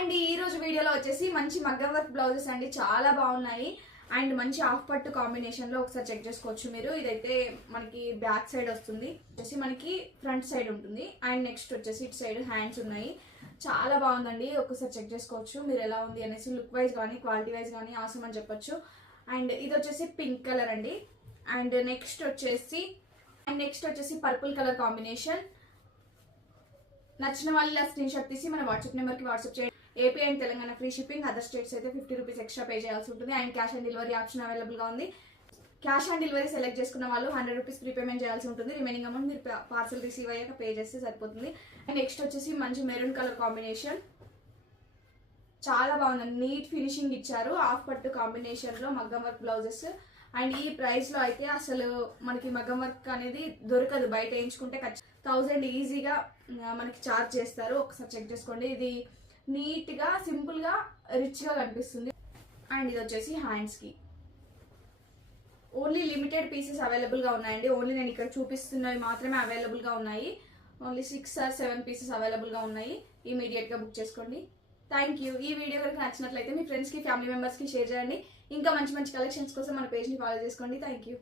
And ఈ రోజు వీడియోలో వచ్చేసి మంచి మగ్గం వర్క్ బ్లౌజెస్ అండి, చాలా బాగున్నాయి. అండ్ మంచి హాఫ్ పట్టు కాంబినేషన్ లో ఒకసారి చెక్ చేసుకోవచ్చు మీరు. ఇదైతే మనకి బ్యాక్ సైడ్ వస్తుంది, వచ్చేసి మనకి ఫ్రంట్ సైడ్ ఉంటుంది. అండ్ నెక్స్ట్ వచ్చేసి ఇటు సైడ్ హ్యాండ్స్ ఉన్నాయి. చాలా బాగుందండి, ఒకసారి చెక్ చేసుకోవచ్చు మీరు ఎలా ఉంది అనేసి. లుక్ వైజ్ కానీ క్వాలిటీ వైజ్ కానీ అవసరం అని చెప్పొచ్చు. అండ్ ఇది వచ్చేసి పింక్ కలర్ అండి. అండ్ నెక్స్ట్ వచ్చేసి పర్పుల్ కలర్ కాంబినేషన్. నచ్చిన వాళ్ళు ఇలా స్క్రీన్ షాట్ తీసి మన వాట్సాప్ నెంబర్కి వాట్సాప్ చేయండి. AP and Telangana free shipping, other states అయితే 50 రూపీస్ ఎక్స్ట్రా పే చేయాల్సి ఉంటుంది. And cash on delivery option అవైలబుల్గా ఉంది. క్యాష్ ఆన్ డెలివరీ సెలెక్ట్ చేసుకున్న వాళ్ళు 100 రూపీస్ ప్రీపేమెంట్ చేయాల్సి ఉంటుంది. రిమైనింగ్ అమౌంట్ మీరు పార్సల్ రిసీవ్ అయ్యాక పే చేస్తే సరిపోతుంది. అండ్ నెక్స్ట్ వచ్చేసి మంచి మెరూన్ కలర్ కాంబినేషన్, చాలా బాగుందండి. నీట్ ఫినిషింగ్ ఇచ్చారు, హాఫ్ పట్టు కాంబినేషన్లో మగ్గం వర్క్ బ్లౌజెస్. అండ్ ఈ ప్రైస్లో అయితే అసలు మనకి మగ్గం వర్క్ అనేది దొరకదు, బయట వేయించుకుంటే 1000 ఈజీగా మనకి ఛార్జ్ చేస్తారు. ఒకసారి చెక్ చేసుకోండి. ఇది నీట్గా సింపుల్గా రిచ్గా కనిపిస్తుంది. అండ్ ఇది వచ్చేసి హ్యాండ్స్కి ఓన్లీ లిమిటెడ్ పీసెస్ అవైలబుల్గా ఉన్నాయండి. ఓన్లీ నేను ఇక్కడ చూపిస్తున్నవి మాత్రమే అవైలబుల్గా ఉన్నాయి. ఓన్లీ 6 or 7 పీసెస్ అవైలబుల్గా ఉన్నాయి. ఇమీడియట్గా బుక్ చేసుకోండి. Thank you. ఈ వీడియో కనుక నచ్చినట్లయితే మీ ఫ్రెండ్స్కి, ఫ్యామిలీ మెంబర్స్కి షేర్ చేయండి. ఇంకా మంచి మంచి కలెక్షన్స్ కోసం మన పేజ్ని ఫాలో చేసుకోండి. Thank you.